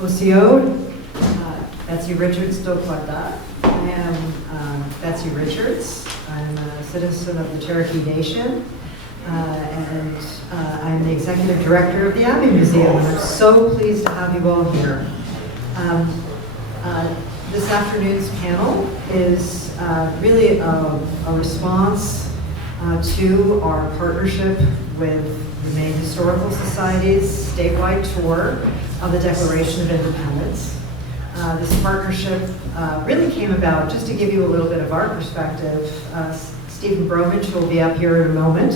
Osiod, Betsy Richards Dokwada. I am Betsy Richards. I'm a citizen of the Cherokee Nation, and I'm the executive director of the Abbe Museum, and I'm so pleased to have you all here. This afternoon's panel is really a response to our partnership with the Maine Historical Society's statewide tour of the Declaration of Independence. This partnership really came about, just to give you a little bit of our perspective. Stephen Bromage, who will be up here in a moment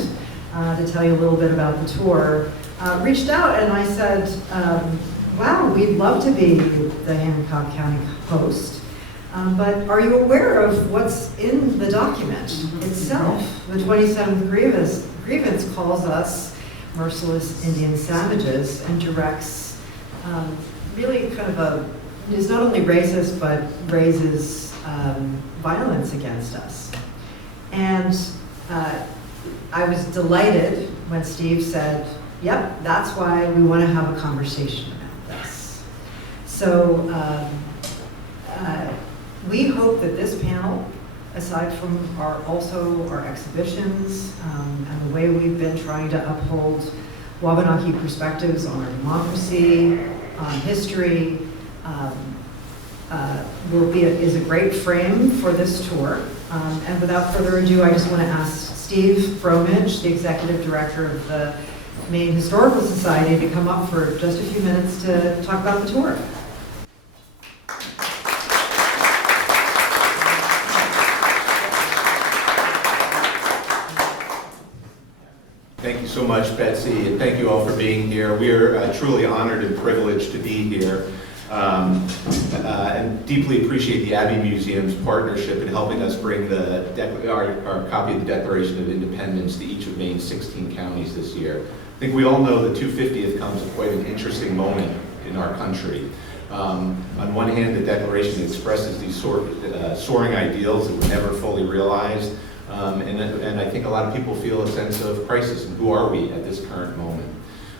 to tell you a little bit about the tour, reached out and I said, wow, we'd love to be the Hancock County host, but are you aware of what's in the document itself? The 27th grievance calls us merciless Indian savages and directs really kind of is not only racist, but raises violence against us. And I was delighted when Steve said, yep, that's why we want to have a conversation about this. So we hope that this panel, aside from our exhibitions and the way we've been trying to uphold Wabanaki perspectives on our democracy, on history, is a great frame for this tour. And without further ado, I just want to ask Steve Bromage, the executive director of the Maine Historical Society, to come up for just a few minutes to talk about the tour. Thank you so much, Betsy, and thank you all for being here. We're truly honored and privileged to be here, and deeply appreciate the Abbe Museum's partnership in helping us bring our copy of the Declaration of Independence to each of Maine's 16 counties this year. I think we all know the 250th comes at quite an interesting moment in our country. On one hand, the Declaration expresses these soaring ideals that were never fully realized. And I think a lot of people feel a sense of crisis and who are we at this current moment.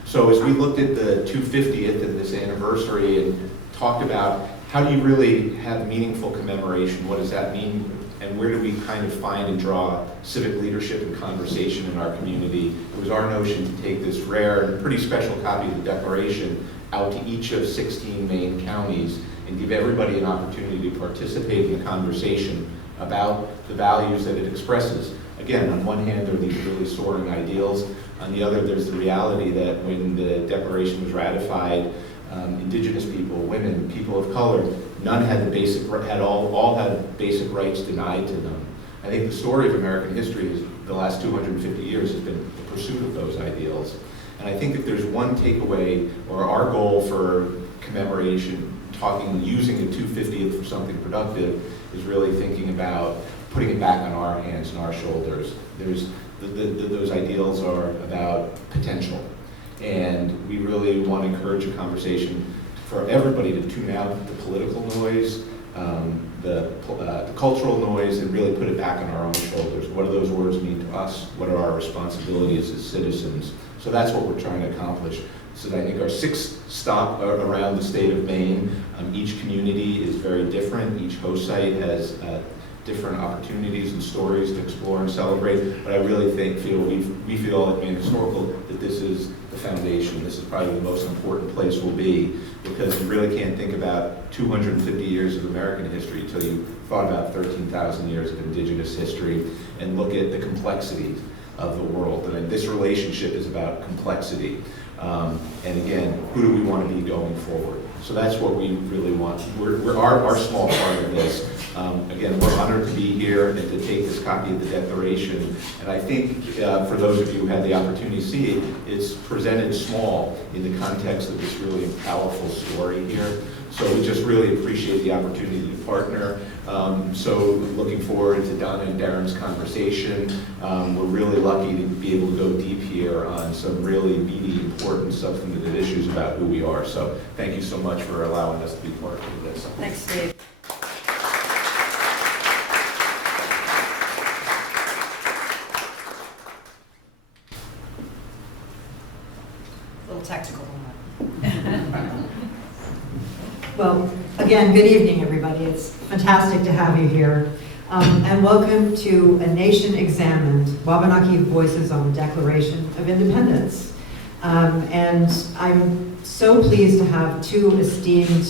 So as we looked at the 250th and this anniversary and talked about how do you really have meaningful commemoration, what does that mean, and where do we kind of find and draw civic leadership and conversation in our community, it was our notion to take this rare and pretty special copy of the Declaration out to each of 16 Maine counties and give everybody an opportunity to participate in the conversation about the values that it expresses. Again, on one hand, there are these really soaring ideals. On the other, there's the reality that when the Declaration was ratified, Indigenous people, women, people of color, none had all had basic rights denied to them. I think the story of American history is the last 250 years has been the pursuit of those ideals. And I think if there's one takeaway, or our goal for commemoration, using the 250th for something productive, is really thinking about putting it back on our hands and our shoulders. Those ideals are about potential. And we really want to encourage a conversation for everybody to tune out the political noise, the cultural noise, and really put it back on our own shoulders. What do those words mean to us? What are our responsibilities as citizens? So that's what we're trying to accomplish. So I think our sixth stop around the state of Maine, each community is very different. Each host site has different opportunities and stories to explore and celebrate. But I really we feel at Maine Historical that this is the foundation. This is probably the most important place we'll be, because you really can't think about 250 years of American history until you thought about 13,000 years of Indigenous history and look at the complexities of the world. And this relationship is about complexity. And again, who do we want to be going forward? So that's what we really want. We're our small part of this. Again, we're honored to be here and to take this copy of the Declaration. And I think for those of you who had the opportunity to see it, it's presented small in the context of this really powerful story here. So we just really appreciate the opportunity to partner. So looking forward to Donna and Darren's conversation. We're really lucky to be able to go deep here on some really meaty, important, substantive issues about who we are. So thank you so much for allowing us to be part of this. Thanks, Steve. A little technical. Well, again, good evening, everybody. It's fantastic to have you here. And welcome to A Nation Examined, Wabanaki Voices on the Declaration of Independence. And I'm so pleased to have two esteemed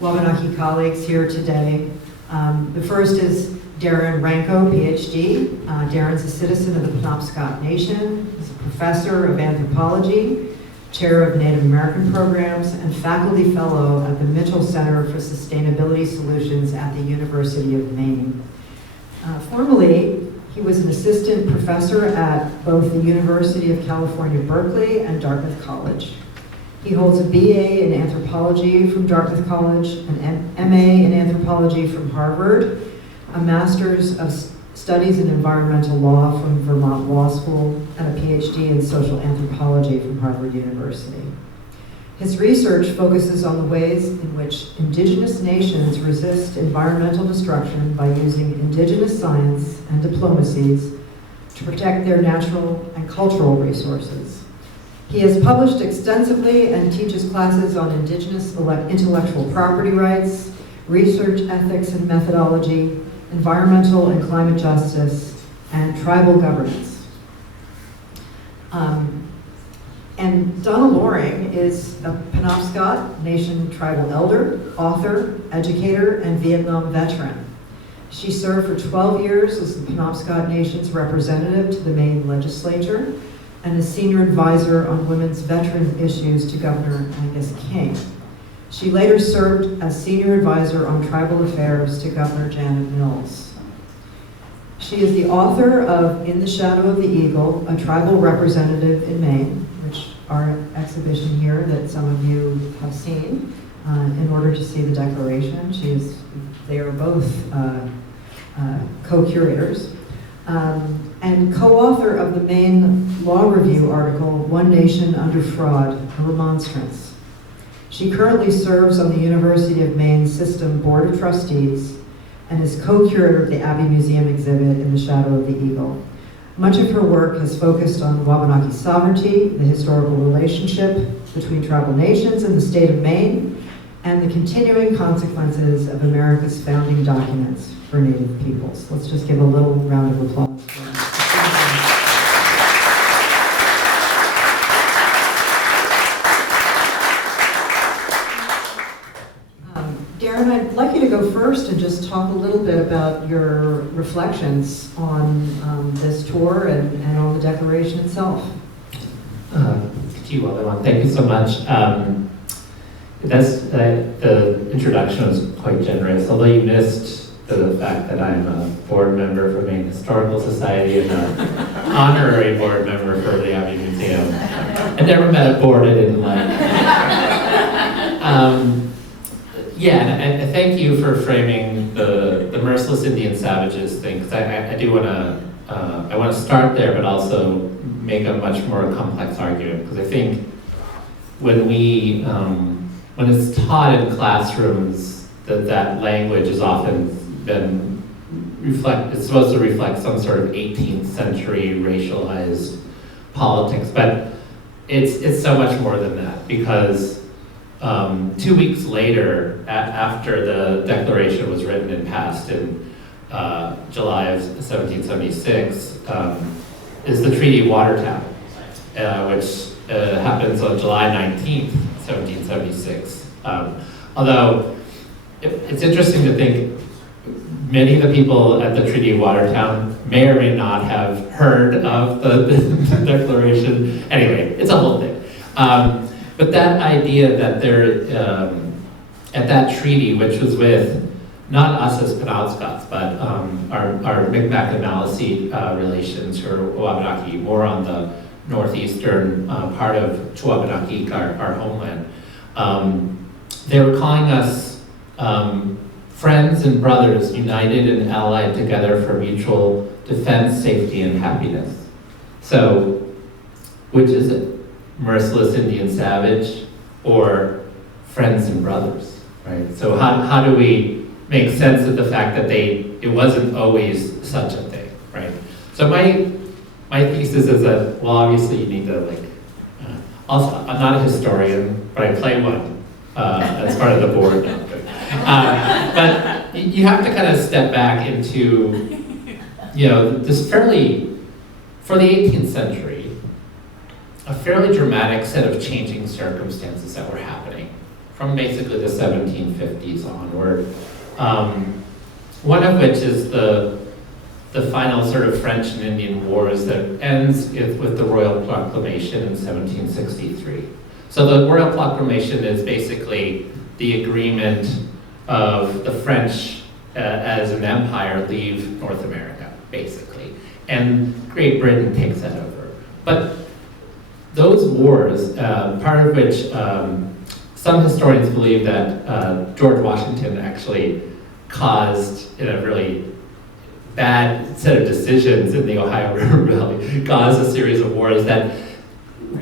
Wabanaki colleagues here today. The first is Darren Ranco, PhD. Darren's a citizen of the Penobscot Nation. He's a professor of anthropology, chair of Native American programs, and faculty fellow at the Mitchell Center for Sustainability Solutions at the University of Maine. Formerly, he was an assistant professor at both the University of California, Berkeley and Dartmouth College. He holds a BA in anthropology from Dartmouth College, an MA in anthropology from Harvard, a master's of studies in environmental law from Vermont Law School, and a PhD in social anthropology from Harvard University. His research focuses on the ways in which indigenous nations resist environmental destruction by using indigenous science and diplomacies to protect their natural and cultural resources. He has published extensively and teaches classes on indigenous intellectual property rights, research ethics and methodology, environmental and climate justice, and tribal governance. And Donna Loring is a Penobscot Nation tribal elder, author, educator, and Vietnam veteran. She served for 12 years as the Penobscot Nation's representative to the Maine legislature and as senior advisor on women's veteran issues to Governor Angus King. She later served as senior advisor on tribal affairs to Governor Janet Mills. She is the author of In the Shadow of the Eagle, a tribal representative in Maine, which our exhibition here that some of you have seen in order to see the declaration. They are both co-curators. And co-author of the Maine Law Review article, One Nation Under Fraud, a Remonstrance. She currently serves on the University of Maine System Board of Trustees and is co-curator of the Abbe Museum exhibit In the Shadow of the Eagle. Much of her work has focused on Wabanaki sovereignty, the historical relationship between tribal nations and the state of Maine, and the continuing consequences of America's founding documents for Native peoples. Let's just give a little round of applause for her. Darren, I'd like you to go first and just talk a little bit about your reflections on this tour and on the Declaration itself. Thank you so much. The introduction was quite generous, although you missed the fact that I'm a board member for Maine Historical Society and an honorary board member for the Abbe Museum. I never met a board I didn't like. And I thank you for framing the merciless Indian savages thing, because I do want to start there, but also make a much more complex argument, because I think when it's taught in classrooms that language has often been it's supposed to reflect some sort of 18th century racialized politics, but it's so much more than that, because 2 weeks later, after the Declaration was written and passed in July of 1776, is the Treaty of Watertown, which happens on July 19th, 1776. Although it's interesting to think many of the people at the Treaty of Watertown may or may not have heard of the Declaration. Anyway, it's a whole thing. But that idea that at that treaty, which was with not us as Penobscots, but our Micmac and Maliseet relations, who are Wabanaki, more on the northeastern part of Wabanaki, our homeland, they were calling us friends and brothers, united and allied together for mutual defense, safety, and happiness. So, which is it? Merciless Indian savage, or friends and brothers, right? So how do we make sense of the fact that it wasn't always such a thing, right? So my thesis is that, well, obviously you need to also, I'm not a historian, but I play one. as part of the board. No, but you have to kind of step back into, this fairly, for the 18th century, a fairly dramatic set of changing circumstances that were happening from basically the 1750s onward. One of which is the final sort of French and Indian Wars that ends with the Royal Proclamation in 1763. So the Royal Proclamation is basically the agreement of the French as an empire leave North America, basically. And Great Britain takes that over. But those wars, part of which some historians believe that George Washington actually caused, in a really bad set of decisions in the Ohio River Valley, caused a series of wars that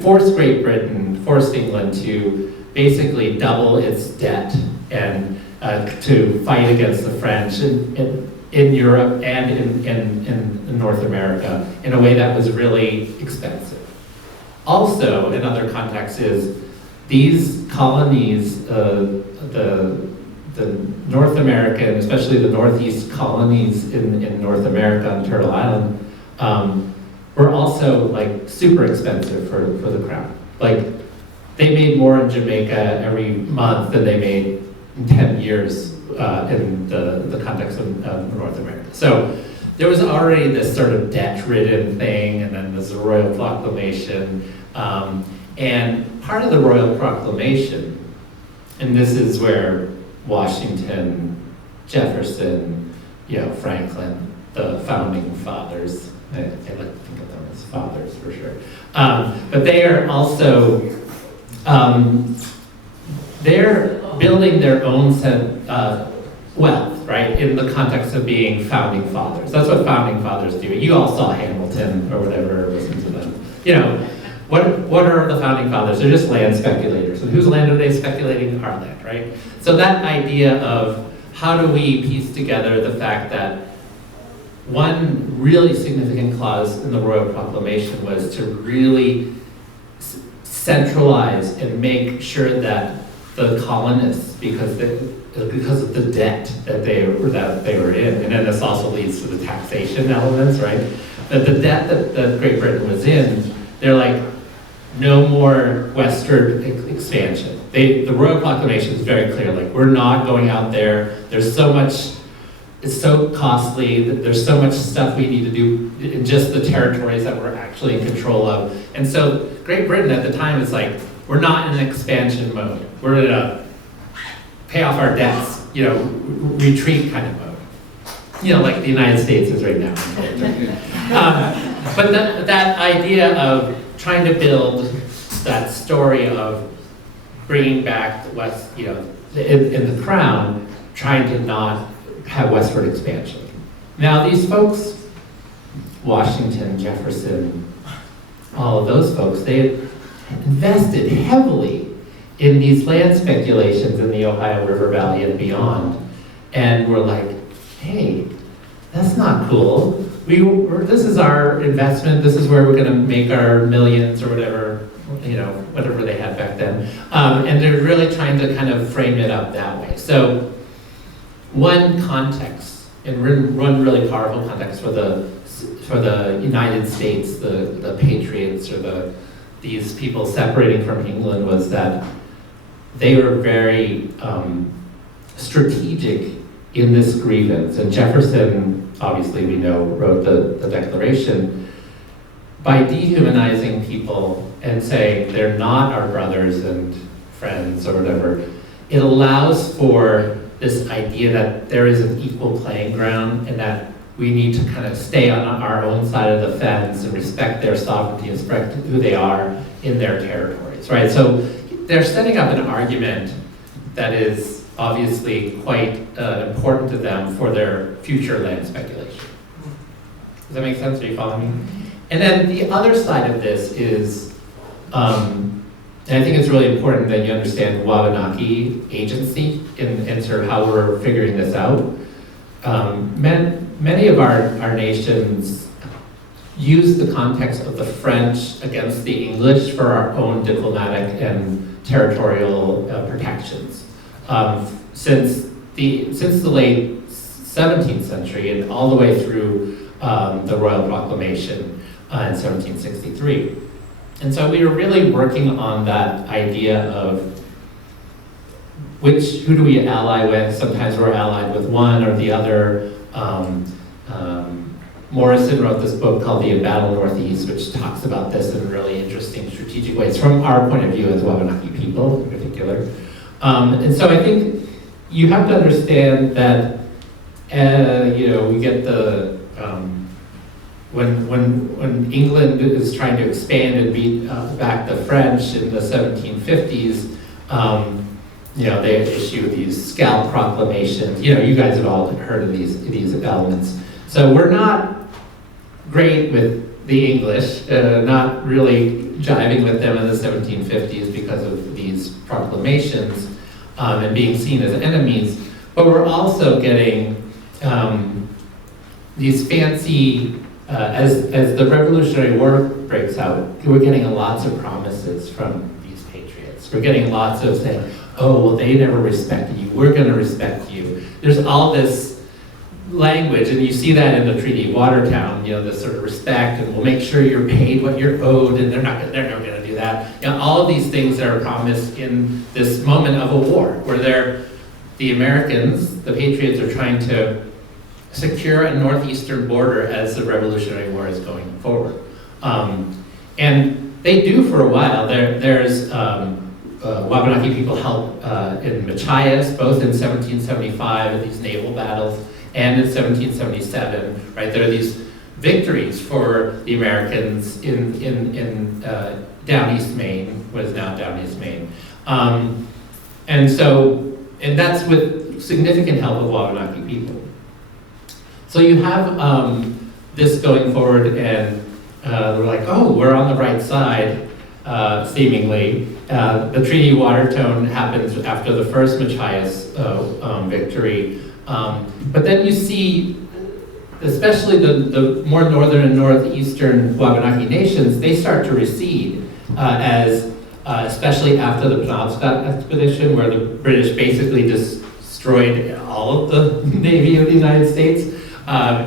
forced Great Britain, forced England to basically double its debt and to fight against the French in Europe and in North America in a way that was really expensive. Also, in other contexts, is these colonies, the North American, especially the Northeast colonies in North America and Turtle Island, were also like super expensive for the crown. Like they made more in Jamaica every month than they made in 10 years in the context of North America. So there was already this sort of debt-ridden thing, and then there's the Royal Proclamation. And part of the Royal Proclamation, and this is where Washington, Jefferson, Franklin, the founding fathers, I like to think of them as fathers for sure. But they are also, they're building their own wealth, right, in the context of being founding fathers. That's what founding fathers do. You all saw Hamilton or whatever, listen to them. What are the founding fathers? They're just land speculators. And whose land are they speculating? Our land, right? So that idea of how do we piece together the fact that one really significant clause in the Royal Proclamation was to really centralize and make sure that the colonists, because of the debt that they were in, and then this also leads to the taxation elements, right? That the debt that Great Britain was in, they're like, no more westward expansion. The Royal Proclamation is very clear, like we're not going out there, there's so much, it's so costly, there's so much stuff we need to do in just the territories that we're actually in control of. And so Great Britain at the time is like, we're not in an expansion mode. We're in a pay off our debts, retreat kind of mode. Like the United States is right now. But that idea of trying to build that story of bringing back the West, in the crown, trying to not have westward expansion. Now these folks, Washington, Jefferson, all of those folks, they invested heavily in these land speculations in the Ohio River Valley and beyond, and were like, hey, that's not cool. This is our investment. This is where we're going to make our millions or whatever, whatever they had back then. And they're really trying to kind of frame it up that way. So one context, and one really powerful context for the United States, the Patriots or these people separating from England, was that they were very strategic in this grievance. And Jefferson, obviously we know, wrote the Declaration by dehumanizing people and saying they're not our brothers and friends or whatever. It allows for this idea that there is an equal playing ground and that we need to kind of stay on our own side of the fence and respect their sovereignty and respect who they are in their territories, right? So they're setting up an argument that is obviously quite important to them for their future land speculation. Does that make sense? Are you following me? And then the other side of this is, and I think it's really important that you understand Wabanaki agency and sort of how we're figuring this out. Many of our nations use the context of the French against the English for our own diplomatic and territorial protections. Since the late 17th century and all the way through the Royal Proclamation in 1763. And so we were really working on that idea of who do we ally with? Sometimes we're allied with one or the other. Morrison wrote this book called The Embattled Northeast, which talks about this in really interesting strategic ways from our point of view as Wabanaki people in particular. And so I think you have to understand that, we get the, when England is trying to expand and beat back the French in the 1750s, they issue these scalp proclamations. You guys have all heard of these elements. So we're not great with the English, not really jiving with them in the 1750s because of these proclamations and being seen as enemies. But we're also getting these fancy, as the Revolutionary War breaks out, we're getting lots of promises from these patriots. We're getting lots of saying, oh, well, they never respected you. We're going to respect you. There's all this language, and you see that in the Treaty of Watertown, this sort of respect, and we'll make sure you're paid what you're owed, and they're never going to do that. All of these things that are promised in this moment of a war, where the Americans, the patriots, are trying to secure a northeastern border as the Revolutionary War is going forward. And they do for a while. There's Wabanaki people help in Machias, both in 1775 in these naval battles, and in 1777, right? There are these victories for the Americans in down East Maine, what is now down East Maine. And that's with significant help of Wabanaki people. So you have this going forward, and we're like, oh, we're on the right side, seemingly. The Treaty of Watertown happens after the first Machias victory. But then you see, especially the more northern and northeastern Wabanaki nations, they start to recede especially after the Penobscot expedition, where the British basically destroyed all of the Navy of the United States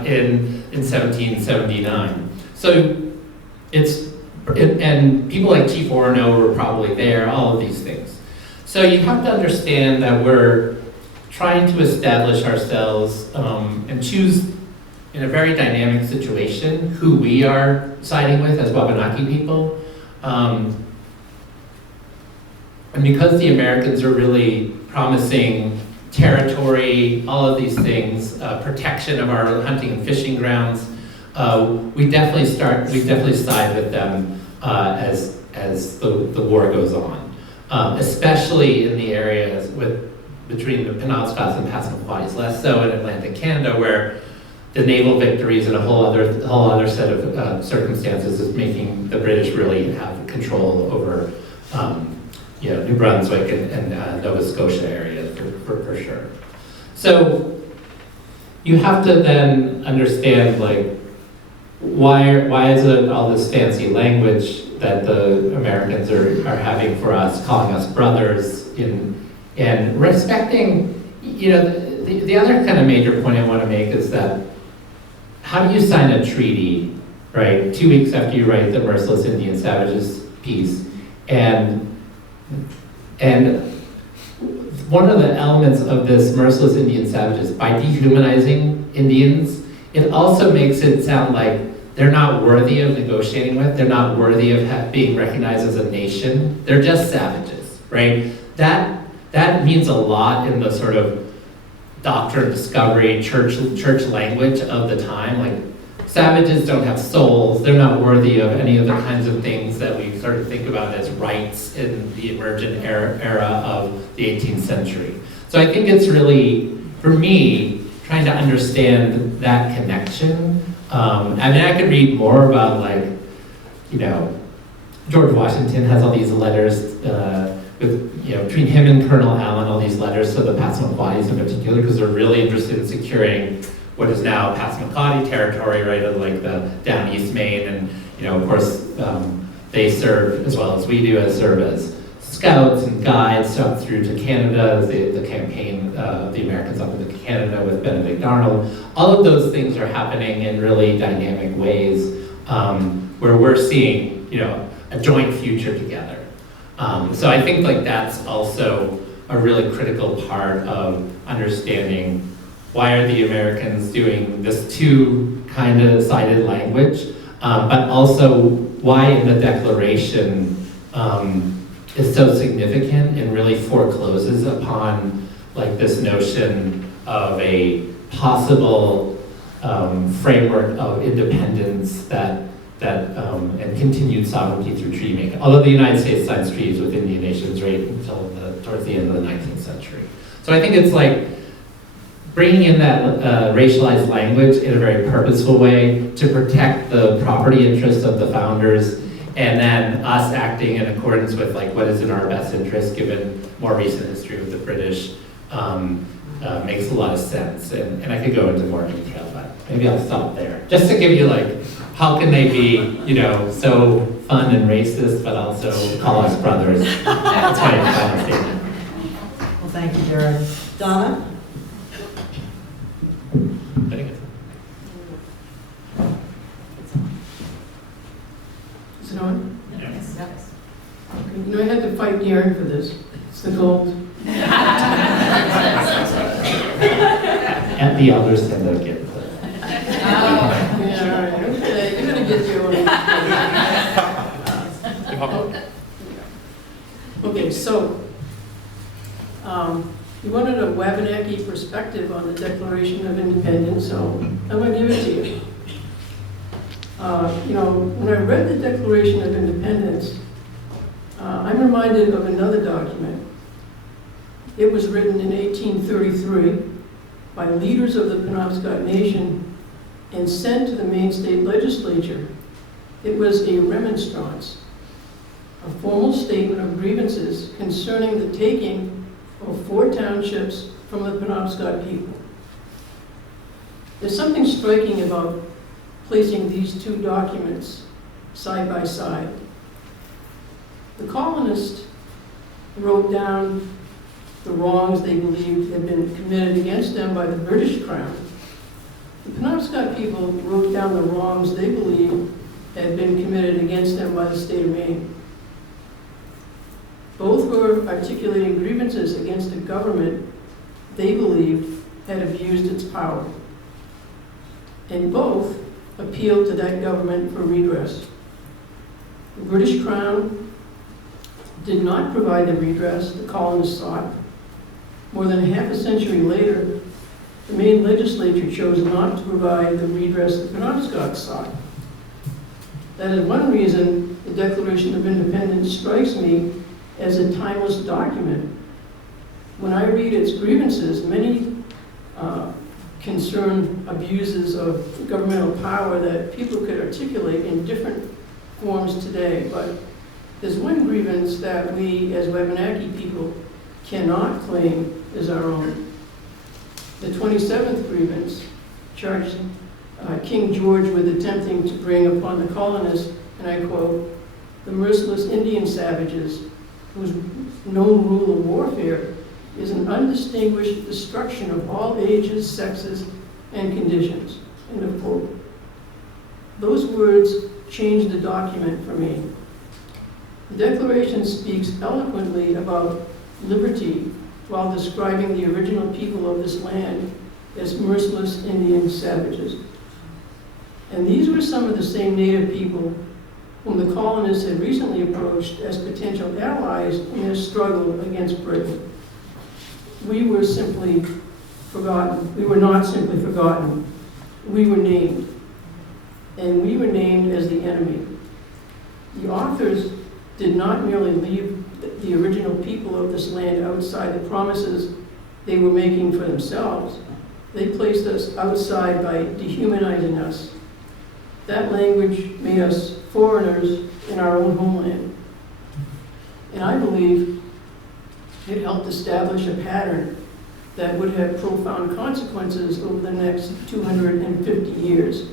in 1779. So and people like Chief Orono were probably there, all of these things. So you have to understand that we're trying to establish ourselves and choose in a very dynamic situation who we are siding with as Wabanaki people. And because the Americans are really promising territory, all of these things, protection of our hunting and fishing grounds, we definitely side with them as the war goes on, especially in the areas between the Penobscots and Passamaquoddies, less so in Atlantic Canada, where the naval victories and a whole other set of circumstances is making the British really have control over New Brunswick and Nova Scotia area for sure. So you have to then understand, like, why is it all this fancy language that the Americans are having for us, calling us brothers, and respecting, the other kind of major point I want to make is that how do you sign a treaty, right, 2 weeks after you write the Merciless Indian Savages piece, and one of the elements of this Merciless Indian Savages, by dehumanizing Indians, it also makes it sound like they're not worthy of negotiating with, they're not worthy of being recognized as a nation, they're just savages, right? That means a lot in the sort of doctrine, discovery, church language of the time. Like, savages don't have souls, they're not worthy of any of the kinds of things that we sort of think about as rights in the emergent era of the 18th century. So I think it's really, for me, trying to understand that connection. I could read more about, like, George Washington has all these letters between him and Colonel Allen, all these letters to the Passamaquoddies in particular, because they're really interested in securing what is now Passamaquoddy territory, right, of like the down East Maine, and of course they serve, as well as we do, serve as scouts and guides up through to Canada, the campaign, the Americans up into Canada with Benedict Arnold. All of those things are happening in really dynamic ways where we're seeing, a joint future together. So I think like that's also a really critical part of understanding why are the Americans doing this two-sided language, but also why in the Declaration is so significant and really forecloses upon like this notion of a possible framework of independence that and continued sovereignty through treaty making. Although the United States signs treaties with Indian nations right until towards the end of the 19th century. So I think it's like bringing in that racialized language in a very purposeful way to protect the property interests of the founders, and then us acting in accordance with like what is in our best interest given more recent history with the British makes a lot of sense. And I could go into more detail, but maybe I'll stop there. Just to give you like, how can they be, so fun and racist, but also call us brothers? That's my final statement. Well, thank you, Darren. Donna? I think it's Is it on? yes. Okay. I had to fight Darren for this. It's the gold. And the elders tend to get the Yeah, all right. Okay, you're gonna get your one. Okay, so you wanted a Wabanaki perspective on the Declaration of Independence, so I'm gonna give it to you. When I read the Declaration of Independence, I'm reminded of another document. It was written in 1833 by leaders of the Penobscot Nation and sent to the Maine State Legislature. It was a remonstrance, a formal statement of grievances concerning the taking of 4 townships from the Penobscot people. There's something striking about placing these two documents side by side. The colonists wrote down the wrongs they believed had been committed against them by the British Crown. The Penobscot people wrote down the wrongs they believed had been committed against them by the state of Maine. Both were articulating grievances against a government they believed had abused its power. And both appealed to that government for redress. The British Crown did not provide the redress the colonists sought. More than half a century later, the Maine legislature chose not to provide the redress the Penobscot sought. That is one reason the Declaration of Independence strikes me as a timeless document. When I read its grievances, many concern abuses of governmental power that people could articulate in different forms today, but there's one grievance that we as Wabanaki people cannot claim as our own. The 27th grievance charged King George with attempting to bring upon the colonists, and I quote, "the merciless Indian savages whose known rule of warfare is an undistinguished destruction of all ages, sexes, and conditions." End of quote. Those words changed the document for me. The Declaration speaks eloquently about liberty while describing the original people of this land as merciless Indian savages. And these were some of the same native people whom the colonists had recently approached as potential allies in their struggle against Britain. We were simply forgotten. We were not simply forgotten. We were named. And we were named as the enemy. The authors did not merely leave the original people of this land outside the promises they were making for themselves. They placed us outside by dehumanizing us. That language made us foreigners in our own homeland. And I believe it helped establish a pattern that would have profound consequences over the next 250 years.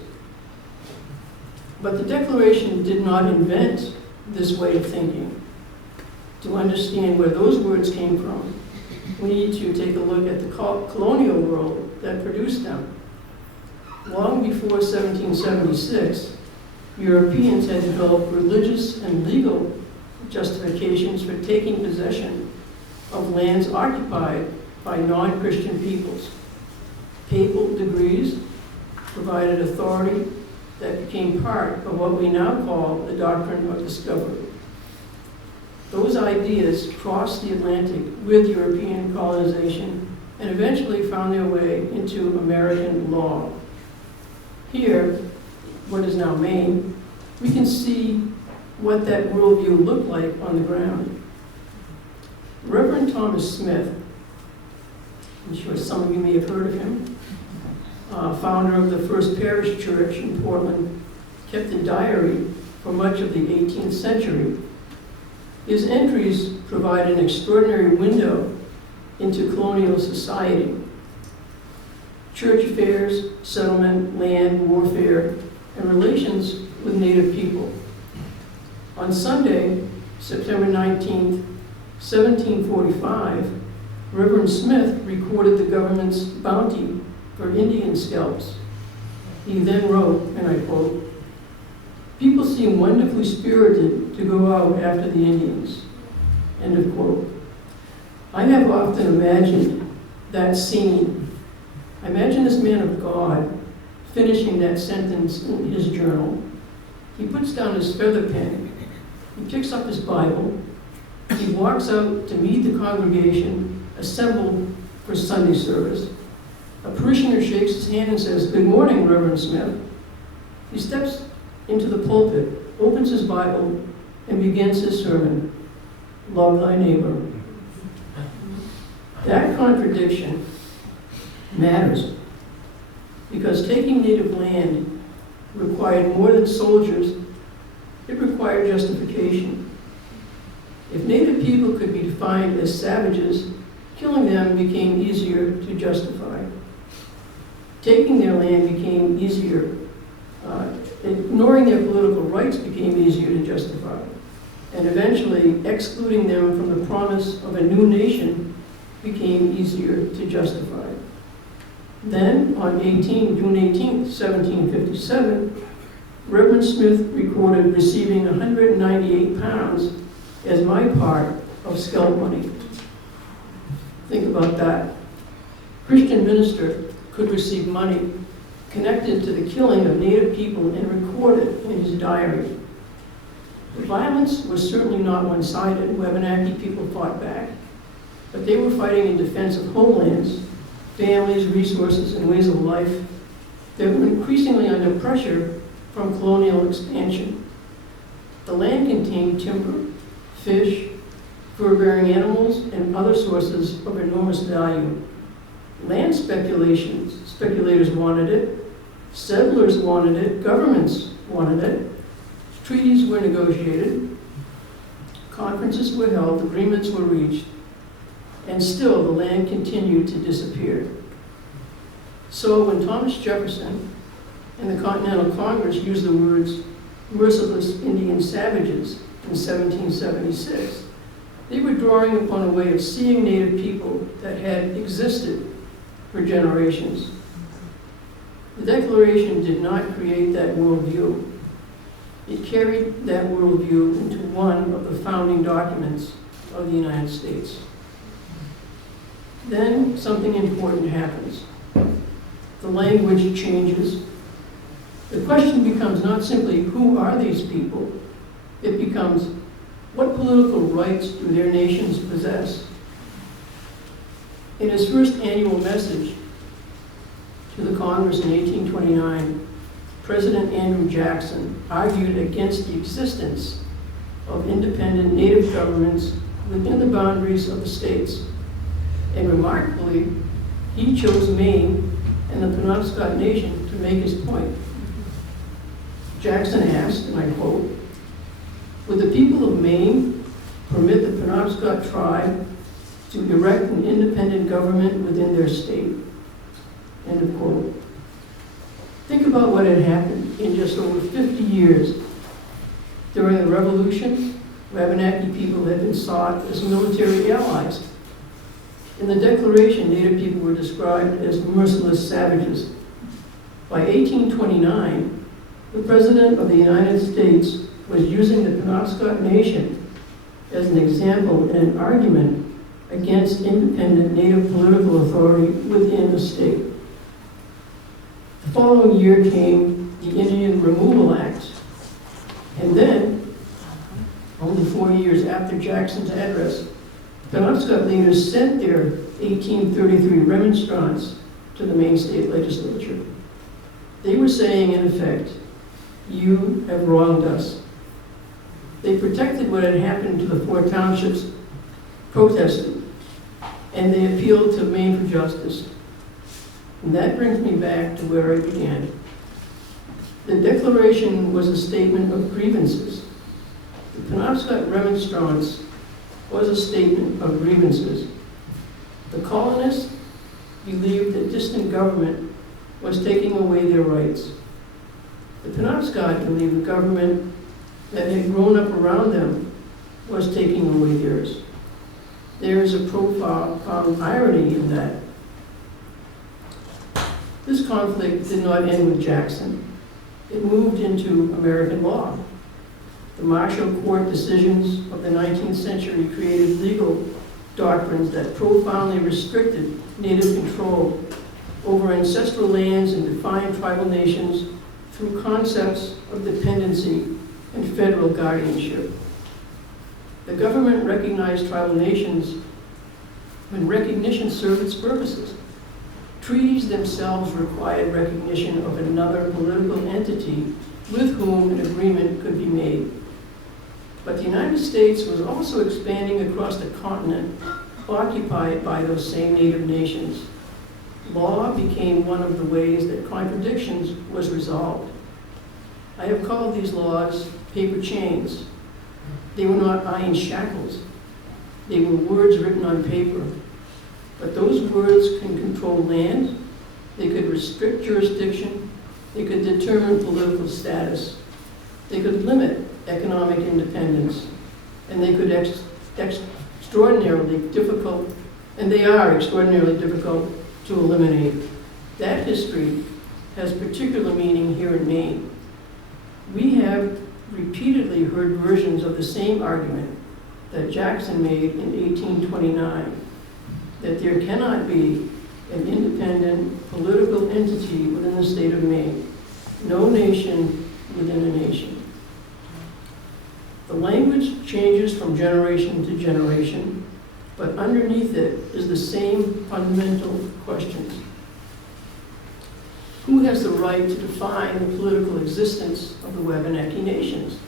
But the Declaration did not invent this way of thinking. To understand where those words came from, we need to take a look at the colonial world that produced them. Long before 1776, Europeans had developed religious and legal justifications for taking possession of lands occupied by non-Christian peoples. Papal degrees provided authority that became part of what we now call the doctrine of discovery. Those ideas crossed the Atlantic with European colonization and eventually found their way into American law. Here, what is now Maine, we can see what that worldview looked like on the ground. Reverend Thomas Smith, I'm sure some of you may have heard of him, founder of the First Parish Church in Portland, kept a diary for much of the 18th century. His entries provide an extraordinary window into colonial society. Church affairs, settlement, land, warfare, and relations with Native people. On Sunday, September 19th, 1745, Reverend Smith recorded the government's bounty for Indian scalps. He then wrote, and I quote, "People seem wonderfully spirited to go out after the Indians." End of quote. I have often imagined that scene. I imagine this man of God finishing that sentence in his journal. He puts down his feather pen, he picks up his Bible, he walks out to meet the congregation assembled for Sunday service. A parishioner shakes his hand and says, "Good morning, Reverend Smith." He steps into the pulpit, opens his Bible, and begins his sermon, "Love thy neighbor." That contradiction matters because taking native land required more than soldiers, it required justification. If native people could be defined as savages, killing them became easier to justify. Taking their land became easier. Ignoring their political rights became easier to justify. And eventually, excluding them from the promise of a new nation became easier to justify. Then, on June 18th, 1757, Reverend Smith recorded receiving 198 pounds as my part of scalp money. Think about that. Christian minister could receive money connected to the killing of Native people and record it in his diary. The violence was certainly not one-sided. Wabanaki people fought back, but they were fighting in defense of homelands, families, resources, and ways of life that were increasingly under pressure from colonial expansion. The land contained timber, fish, fur-bearing animals, and other sources of enormous value. Land speculators wanted it, settlers wanted it, governments wanted it, treaties were negotiated, conferences were held, agreements were reached, and still the land continued to disappear. So when Thomas Jefferson and the Continental Congress used the words "merciless Indian savages" in 1776, they were drawing upon a way of seeing Native people that had existed for generations. The Declaration did not create that worldview. It carried that worldview into one of the founding documents of the United States. Then something important happens. The language changes. The question becomes not simply who are these people, it becomes what political rights do their nations possess? In his first annual message to the Congress in 1829, President Andrew Jackson argued against the existence of independent Native governments within the boundaries of the states. And remarkably, he chose Maine and the Penobscot Nation to make his point. Jackson asked, and I quote, "Would the people of Maine permit the Penobscot tribe to erect an independent government within their state?" End of quote. Think about what had happened in just over 50 years. During the Revolution, Wabanaki people had been sought as military allies. In the Declaration, Native people were described as merciless savages. By 1829, the President of the United States was using the Penobscot Nation as an example and an argument against independent Native political authority within the state. The following year came the Indian Removal Act, and then, only 4 years after Jackson's address, Penobscot leaders sent their 1833 remonstrance to the Maine State Legislature. They were saying, in effect, you have wronged us. They protected what had happened to the 4 townships protesting, and they appealed to Maine for justice. And that brings me back to where I began. The Declaration was a statement of grievances. The Penobscot remonstrance was a statement of grievances. The colonists believed that distant government was taking away their rights. The Penobscot believed the government that had grown up around them was taking away theirs. There is a profound irony in that. This conflict did not end with Jackson. It moved into American law. The Marshall Court decisions of the 19th century created legal doctrines that profoundly restricted Native control over ancestral lands and defined tribal nations through concepts of dependency and federal guardianship. The government recognized tribal nations when recognition served its purposes. Treaties themselves required recognition of another political entity with whom an agreement could be made. But the United States was also expanding across the continent occupied by those same Native nations. Law became one of the ways that contradictions was resolved. I have called these laws paper chains. They were not iron shackles. They were words written on paper. But those words can control land, they could restrict jurisdiction, they could determine political status, they could limit economic independence, and they could extraordinarily difficult, and they are extraordinarily difficult to eliminate. That history has particular meaning here in Maine. We have repeatedly heard versions of the same argument that Jackson made in 1829, that there cannot be an independent political entity within the state of Maine, no nation within a nation. The language changes from generation to generation, but underneath it is the same fundamental questions. Who has the right to define the political existence of the Wabanaki Nations?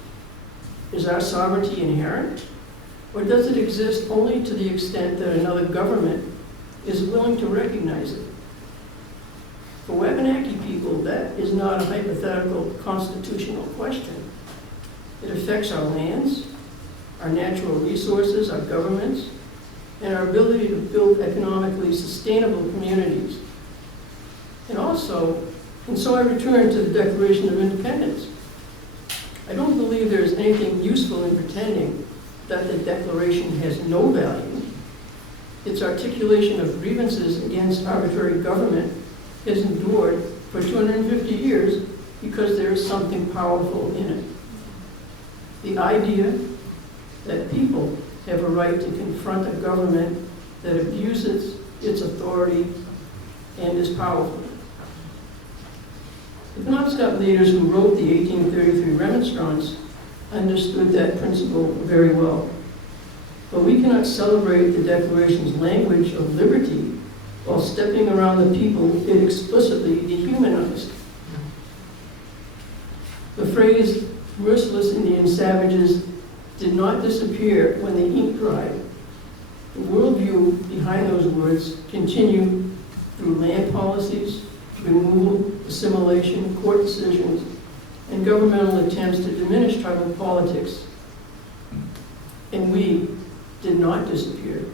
Is our sovereignty inherent? Or does it exist only to the extent that another government is willing to recognize it? For Wabanaki people, that is not a hypothetical constitutional question. It affects our lands, our natural resources, our governments, and our ability to build economically sustainable communities. And so I return to the Declaration of Independence. I don't believe there is anything useful in pretending that the Declaration has no value. Its articulation of grievances against arbitrary government has endured for 250 years because there is something powerful in it. The idea that people have a right to confront a government that abuses its authority and is powerful. The Penobscot leaders who wrote the 1833 Remonstrance understood that principle very well. But we cannot celebrate the Declaration's language of liberty while stepping around the people it explicitly dehumanized. The phrase, merciless Indian savages, did not disappear when the ink dried. The worldview behind those words continued through land policies, removal, assimilation, court decisions, and governmental attempts to diminish tribal politics. And we did not disappear.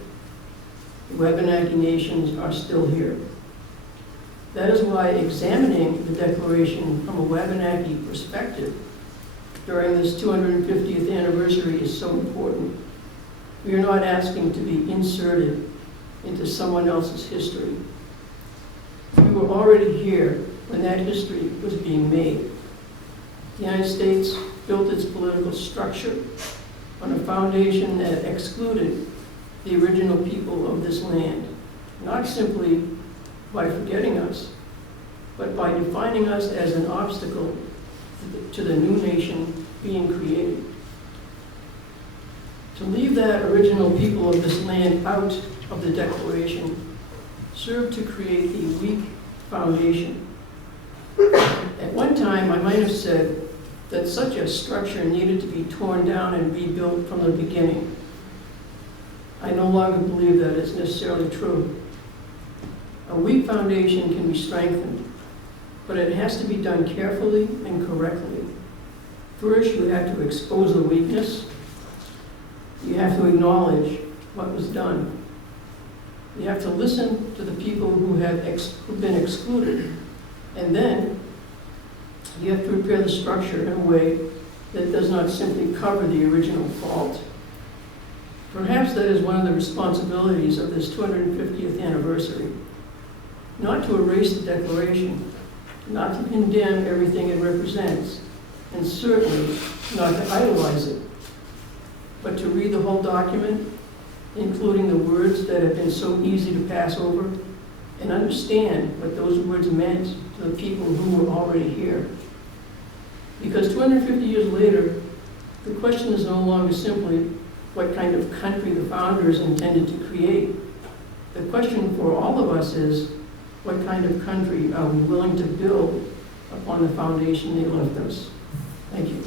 The Wabanaki Nations are still here. That is why examining the Declaration from a Wabanaki perspective during this 250th anniversary is so important. We are not asking to be inserted into someone else's history. We were already here when that history was being made. The United States built its political structure on a foundation that excluded the original people of this land, not simply by forgetting us, but by defining us as an obstacle to the new nation being created. To leave that original people of this land out of the Declaration served to create a weak foundation. At one time, I might have said that such a structure needed to be torn down and rebuilt from the beginning. I no longer believe that is necessarily true. A weak foundation can be strengthened, but it has to be done carefully and correctly. First, you have to expose the weakness. You have to acknowledge what was done. You have to listen to the people who have who've been excluded. And then you have to prepare the structure in a way that does not simply cover the original fault. Perhaps that is one of the responsibilities of this 250th anniversary. Not to erase the Declaration, not to condemn everything it represents, and certainly not to idolize it, but to read the whole document, including the words that have been so easy to pass over, and understand what those words meant to the people who were already here. Because 250 years later, the question is no longer simply what kind of country the founders intended to create. The question for all of us is, what kind of country are we willing to build upon the foundation they left us? Thank you.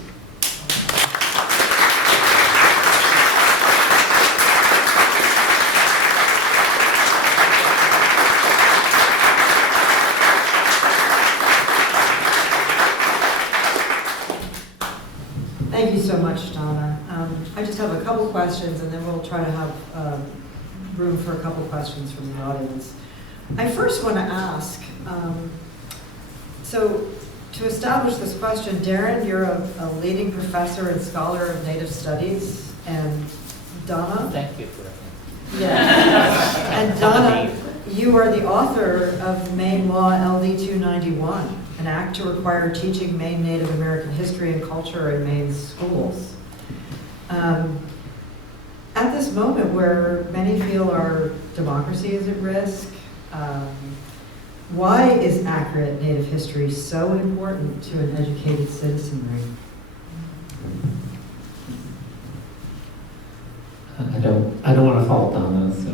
Thank you so much, Donna. I just have a couple questions, and then we'll try to have room for a couple questions from the audience. I first want to ask, so to establish this question, Darren, you're a leading professor and scholar of Native Studies, and Donna? Thank you for that. Yeah. And Donna, you are the author of Maine Law LD 291, an act to require teaching Maine Native American history and culture in Maine schools. At this moment where many feel our democracy is at risk, why is accurate Native history so important to an educated citizenry? I don't want to fault Donna, so.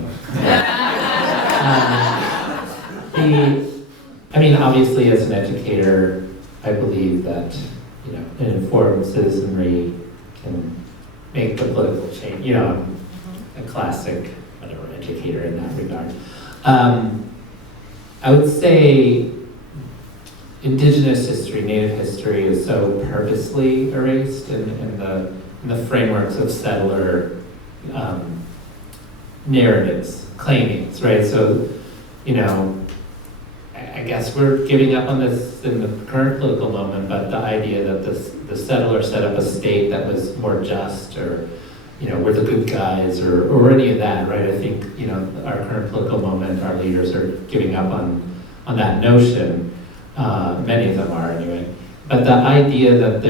I mean, obviously, as an educator, I believe that, you know, an informed citizenry can make the political change. You know, I'm a classic, whatever, educator in that regard. I would say Indigenous history, Native history, is so purposely erased in the frameworks of settler narratives, claimings, right? So, you know, I guess we're giving up on this in the current political moment, but the idea that the settler set up a state that was more just, or, you know, we're the good guys, or any of that, right? I think, you know, our current political moment, our leaders are giving up on that notion. Many of them are anyway. But the idea that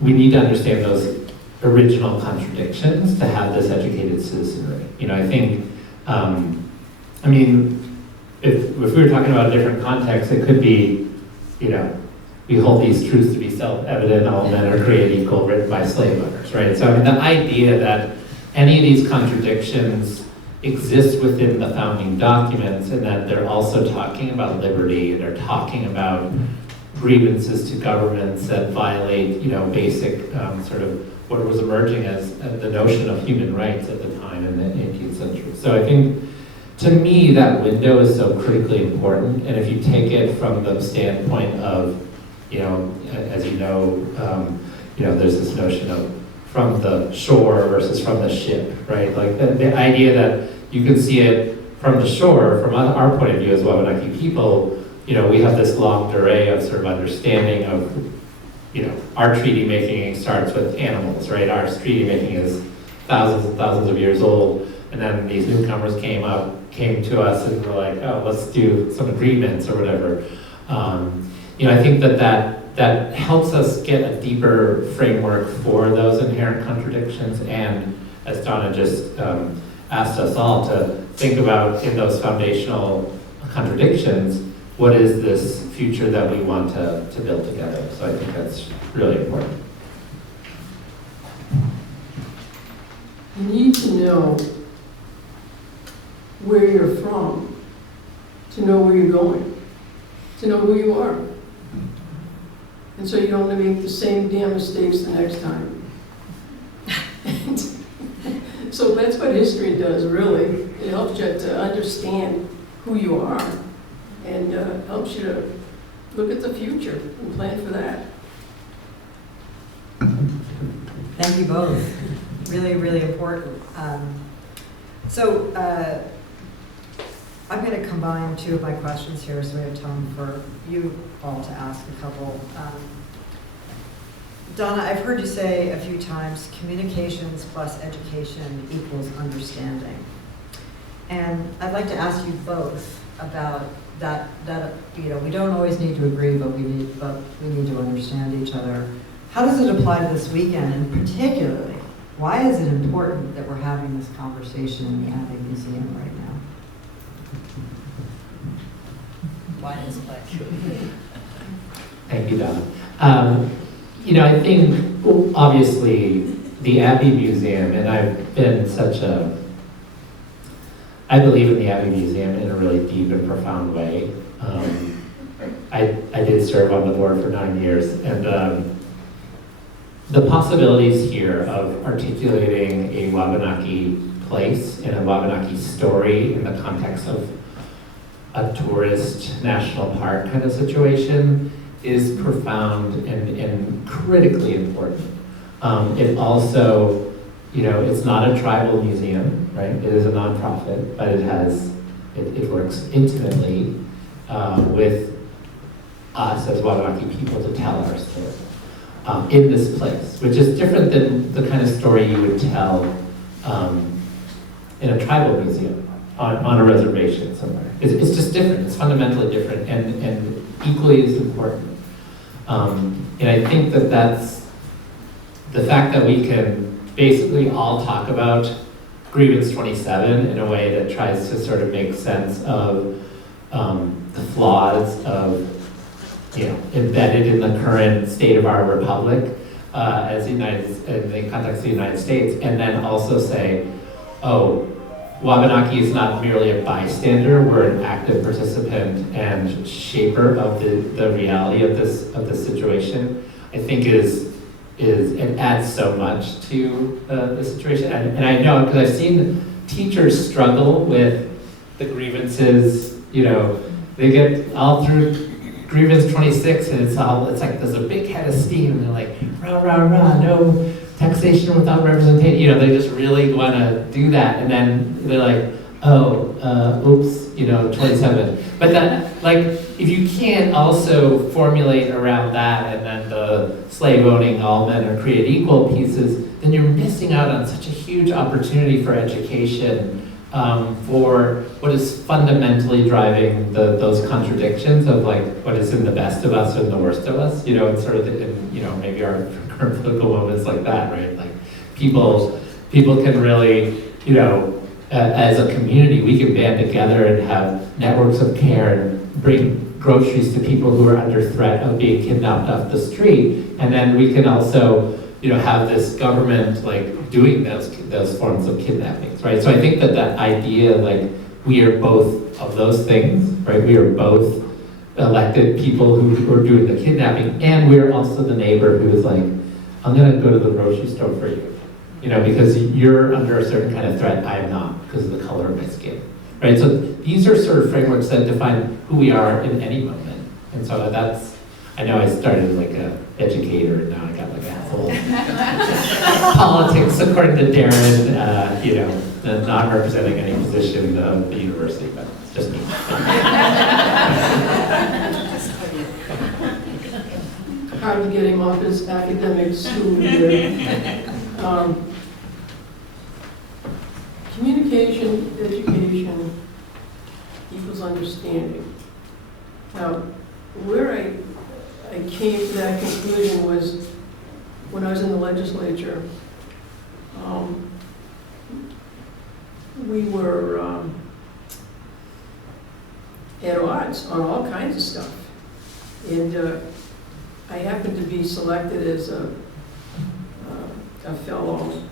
we need to understand those original contradictions to have this educated citizenry. You know, I think, I mean, if we were talking about a different context, it could be, you know, we hold these truths to be self-evident, all men are created equal, written by slave owners, right? So I mean, the idea that any of these contradictions exist within the founding documents, and that they're also talking about liberty, and they're talking about grievances to governments that violate, you know, basic sort of what was emerging as the notion of human rights at the time in the 18th century. So I think, to me, that window is so critically important. And if you take it from the standpoint of, you know, as you know, there's this notion of from the shore versus from the ship, right? Like the idea that you can see it from the shore, from our point of view as Wabanaki people, you know, we have this longue durée of sort of understanding of our treaty making starts with animals, right? Our treaty making is thousands and thousands of years old, and then these newcomers came to us and were like, oh, let's do some agreements or whatever. I think that helps us get a deeper framework for those inherent contradictions, and as Donna just asked us all to think about in those foundational contradictions, what is this future that we want to build together? So I think that's really important. You need to know where you're from, to know where you're going, to know who you are. And so you don't make the same damn mistakes the next time. So that's what history does, really. It helps you to understand who you are and helps you to look at the future and plan for that. Thank you both. Really, really important. So I'm going to combine two of my questions here so we have time for you all to ask a couple. Donna, I've heard you say a few times, communications plus education equals understanding. And I'd like to ask you both about that we don't always need to agree, but we need to understand each other. How does it apply to this weekend, and particularly, why is it important that we're having this conversation in the Abbe Museum right now? Why is it like? Thank you, Donna. I think, obviously, the Abbe Museum, and I believe in the Abbe Museum in a really deep and profound way. I did serve on the board for 9 years, and the possibilities here of articulating a Wabanaki place and a Wabanaki story in the context of a tourist national park kind of situation is profound and critically important. It also, it's not a tribal museum, right? It is a nonprofit, but it works intimately with us as Wabanaki people to tell our story in this place, which is different than the kind of story you would tell in a tribal museum on a reservation somewhere. It's just different. It's fundamentally different and equally as important. And I think that's the fact that we can basically all talk about Grievance 27 in a way that tries to sort of make sense of the flaws of, embedded in the current state of our republic in the context of the United States, and then also say, oh, Wabanaki is not merely a bystander, we're an active participant and shaper of the reality of this situation. I think it adds so much to the situation. And I know, because I've seen teachers struggle with the grievances, they get all through Grievance 26 and it's like there's a big head of steam and they're like, rah, rah, rah, no taxation without representation. They just really want to do that. And then they're like, oops, 27. But then, if you can't also formulate around that and then the slave owning all men are created equal pieces, then you're missing out on such a huge opportunity for education for what is fundamentally driving those contradictions of what is in the best of us and the worst of us, and sort of maybe our current political moments like that, right? People can really, as a community, we can band together and have networks of care and bring groceries to people who are under threat of being kidnapped off the street, and then we can also, have this government doing those forms of kidnappings, right? So I think that idea, we are both of those things, right? We are both elected people who are doing the kidnapping, and we're also the neighbor who is I'm gonna go to the grocery store for you, because you're under a certain kind of threat, I am not, because of the color of my skin, right? So these are sort of frameworks that define who we are in any moment. And so I know I started an educator, and now I got a whole politics, according to Darren, not representing any position of the university, but it's just me. hard to get him off his academic school year. Communication, education equals understanding. Now, where I came to that conclusion was when I was in the legislature. We were at odds on all kinds of stuff. And I happened to be selected as a fellow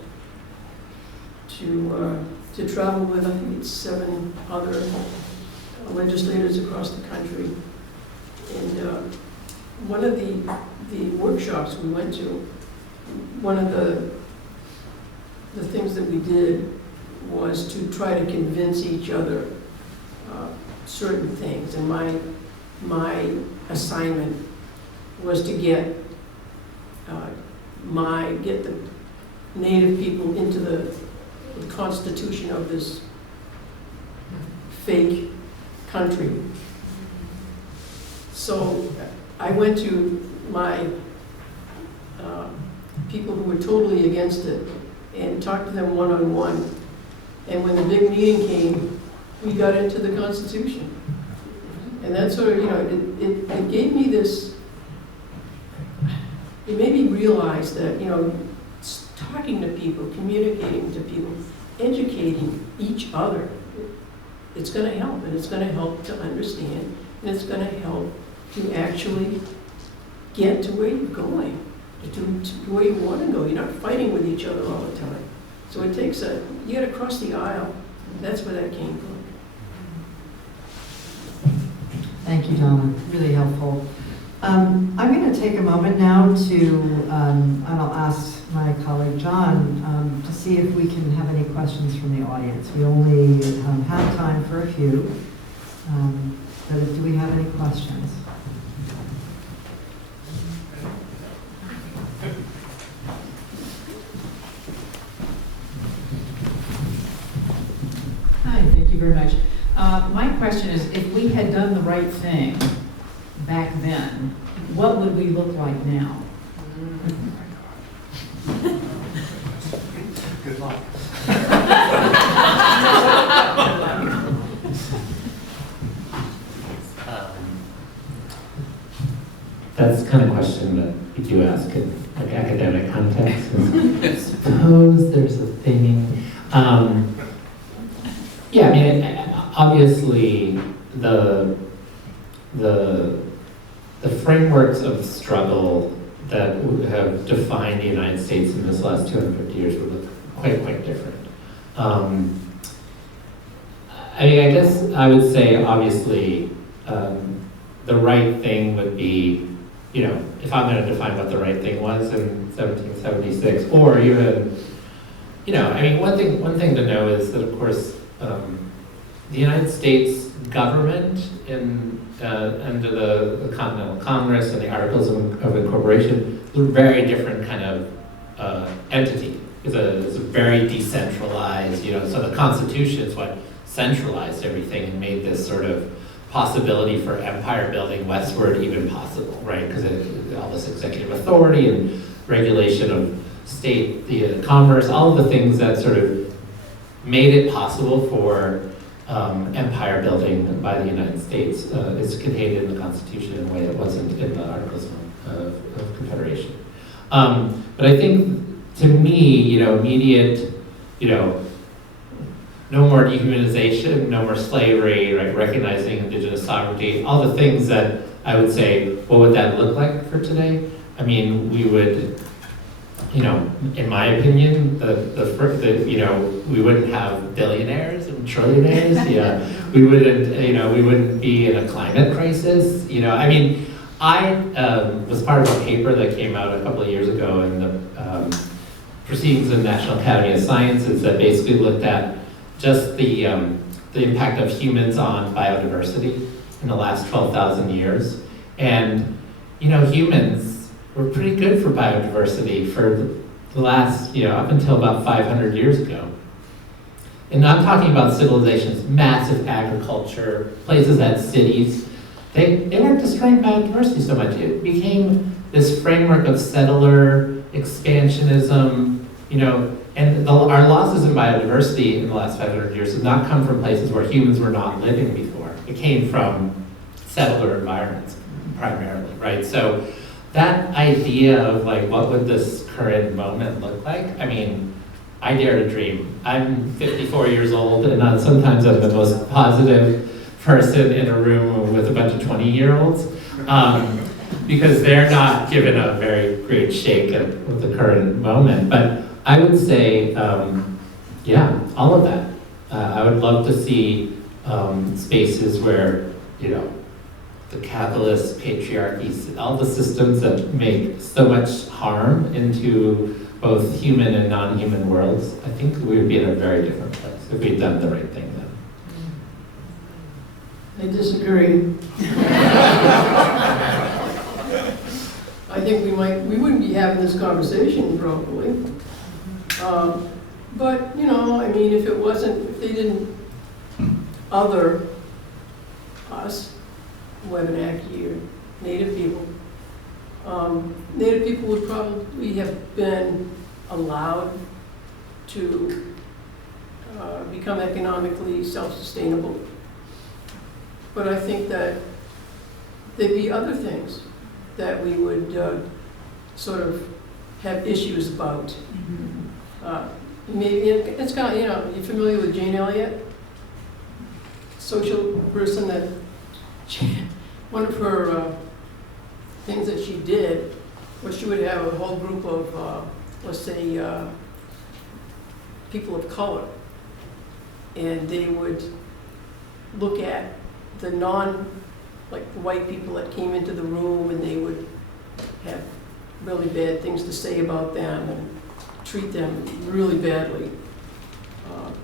to travel with, I think it's 7 other legislators across the country. And one of the workshops we went to, one of the things that we did was to try to convince each other certain things. And my assignment was to get the Native people into the constitution of this fake country. So I went to my people who were totally against it and talked to them one-on-one. And when the big meeting came, we got into the Constitution. And that sort of, it gave me this, it made me realize that, talking to people, communicating to people, educating each other, it's going to help, and it's going to help to understand, and it's going to help to actually get to where you're going, to where you want to go. You're not fighting with each other all the time. So it takes you got to cross the aisle. That's where that came from. Thank you, Donna. Really helpful. I'm going to take a moment now and I'll ask my colleague John to see if we can have any questions from the audience. We only have time for a few, but do we have any questions? Hi, thank you very much. My question is, if we had done the right thing back then, what would we look like now? Good luck. That's the kind of question that we do ask in like academic context. Suppose there's a thing. Yeah, I mean, obviously the frameworks of struggle that have defined the United States in this last 250 years would look quite different. I mean, I guess I would say, obviously, the right thing would be, if I'm going to define what the right thing was in 1776, or even, I mean, one thing to know is that, of course, the United States government under the Continental Congress and the Articles of Incorporation is a very different kind of entity. It's a very decentralized, so the Constitution is what centralized everything and made this sort of possibility for empire building westward even possible, right? Because all this executive authority and regulation of state, the commerce, all of the things that sort of made it possible for empire building by the United States is contained in the Constitution in a way that wasn't in the Articles of Confederation. But I think, to me, immediate, no more dehumanization, no more slavery, right? Recognizing indigenous sovereignty, all the things that I would say, what would that look like for today? I mean, we would, in my opinion, we wouldn't have billionaires and trillionaires. Yeah, we wouldn't be in a climate crisis. I mean, I was part of a paper that came out a couple of years ago in the Proceedings of the National Academy of Sciences that basically looked at just the impact of humans on biodiversity in the last 12,000 years. And, humans were pretty good for biodiversity for the last, up until about 500 years ago. And I'm talking about civilizations, massive agriculture, places that cities, they weren't destroying biodiversity so much. It became this framework of settler expansionism, and our losses in biodiversity in the last 500 years have not come from places where humans were not living before. It came from settler environments primarily, right? So that idea of like, what would this current moment look like? I mean, I dare to dream. I'm 54 years old, and sometimes I'm the most positive person in a room with a bunch of 20-year-olds, because they're not given a very great shake of the current moment. But I would say, yeah, all of that. I would love to see spaces where, the capitalist patriarchy, all the systems that make so much harm into both human and non-human worlds, I think we would be in a very different place if we'd done the right thing then. I disagree. I think we wouldn't be having this conversation probably. But, if they didn't other us, Wabanaki or Native people would probably have been allowed to become economically self-sustainable. But I think that there'd be other things that we would sort of have issues about. Maybe it's kind of, you're familiar with Jane Elliott? Social person that, one of her things that she did was she would have a whole group of, let's say, people of color, and they would look at the the white people that came into the room, and they would have really bad things to say about them and treat them really badly,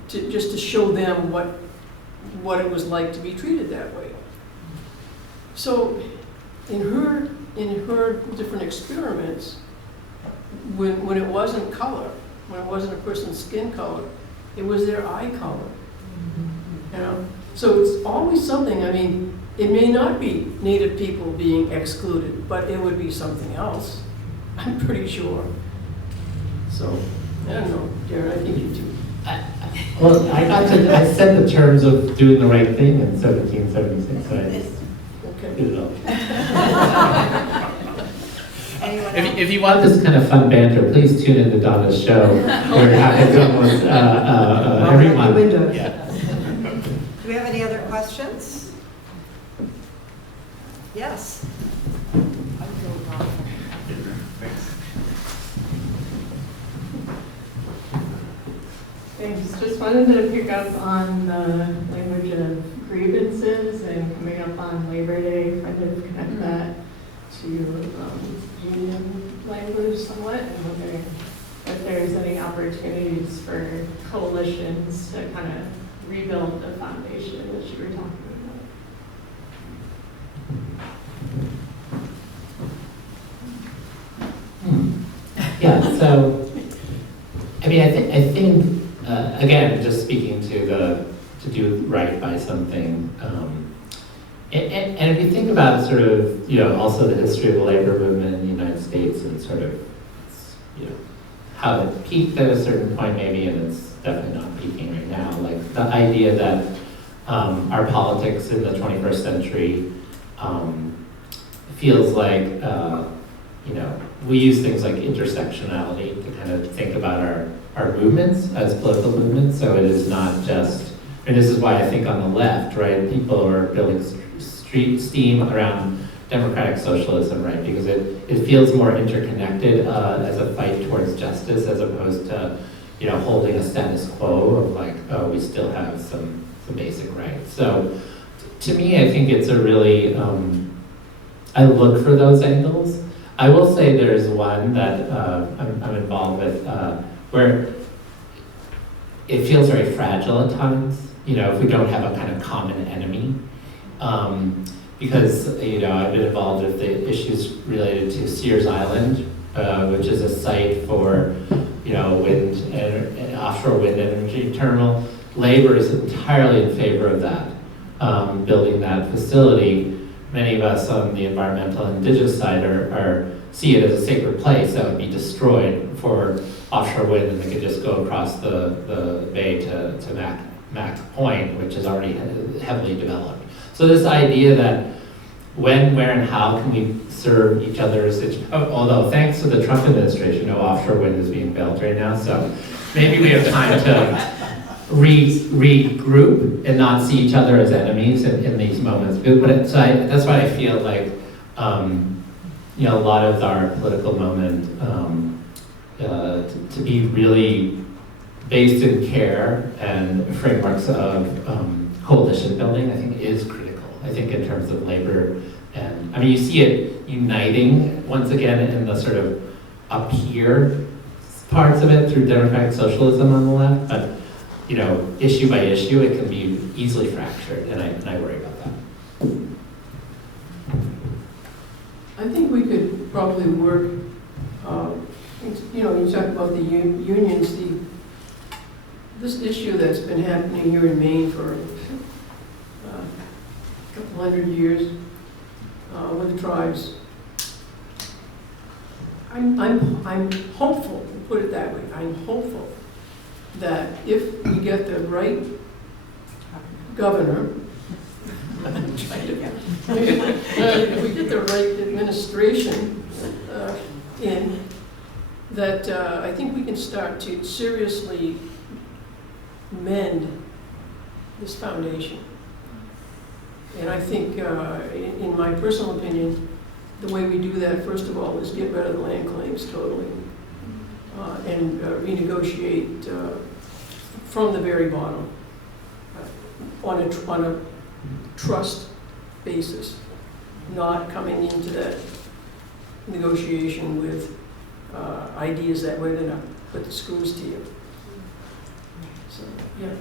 just to show them what it was like to be treated that way. So in her different experiments, when it wasn't color, when it wasn't a person's skin color, it was their eye color. So it's always something. I mean, it may not be Native people being excluded, but it would be something else. I'm pretty sure. So I don't know, Darren. I think you do. Well, I said the terms of doing the right thing in 1776. So I did it all. Anyone else? If you want this kind of fun banter, please tune into Donna's show, where it happens almost every Wabanaki month. Windows. Yeah. Do we have any other questions? Yes. Thanks. Just wanted to pick up on the language of grievances and coming up on Labor Day, kind of connect that to union language somewhat, and wondering if there's any opportunities for coalitions to kind of rebuild the foundation that you were talking about. Yeah, so, I mean, I think again, just speaking to do right by something, and if you think about sort of, also the history of the labor movement in the United States and sort of, how it peaked at a certain point maybe, and it's definitely not peaking right now, like the idea that our politics in the 21st century feels like, we use things like intersectionality to kind of think about our movements as political movements. So it is not just, and this is why I think on the left, right, people are building steam around democratic socialism, right, because it feels more interconnected as a fight towards justice as opposed to, holding a status quo of like, oh, we still have some basic rights. So to me, I think it's a really, I look for those angles. I will say there's one that I'm involved with where it feels very fragile at times, if we don't have a kind of common enemy. Because, I've been involved with the issues related to Sears Island, which is a site for, wind and offshore wind energy terminal. Labor is entirely in favor of that, building that facility. Many of us on the environmental and indigenous side are see it as a sacred place that would be destroyed for offshore wind, and they could just go across the bay to Mac Point, which is already heavily developed. So this idea that when, where, and how can we serve each other's, although thanks to the Trump administration, no offshore wind is being built right now, so maybe we have time to regroup and not see each other as enemies in these moments. That's why I feel like, a lot of our political moment to be really based in care and frameworks of coalition building, I think is critical. I think in terms of labor, and you see it uniting once again in the sort of up here parts of it through democratic socialism on the left, but issue by issue, it can be easily fractured, and I worry about that. I think we could probably work, you talk about the unions, this issue that's been happening here in Maine for a couple hundred years with the tribes. I'm hopeful, put it that way, I'm hopeful that if we get the right governor, if we get the right administration in, that I think we can start to seriously mend this foundation. And I think, in my personal opinion, the way we do that, first of all, is get rid of the land claims totally and renegotiate from the very bottom on a trust basis, not coming into that negotiation with ideas that we're going to put the screws to you. So, yeah.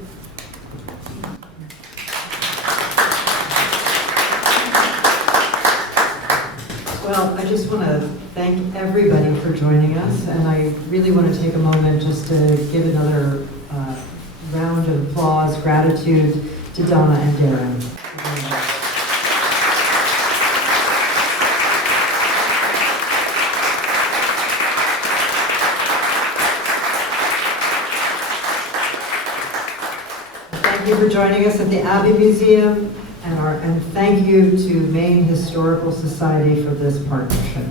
Well, I just want to thank everybody for joining us, and I really want to take a moment just to give another round of applause, gratitude to Donna and Darren. Thank you for joining us at the Abbe Museum, and thank you to Maine Historical Society for this partnership.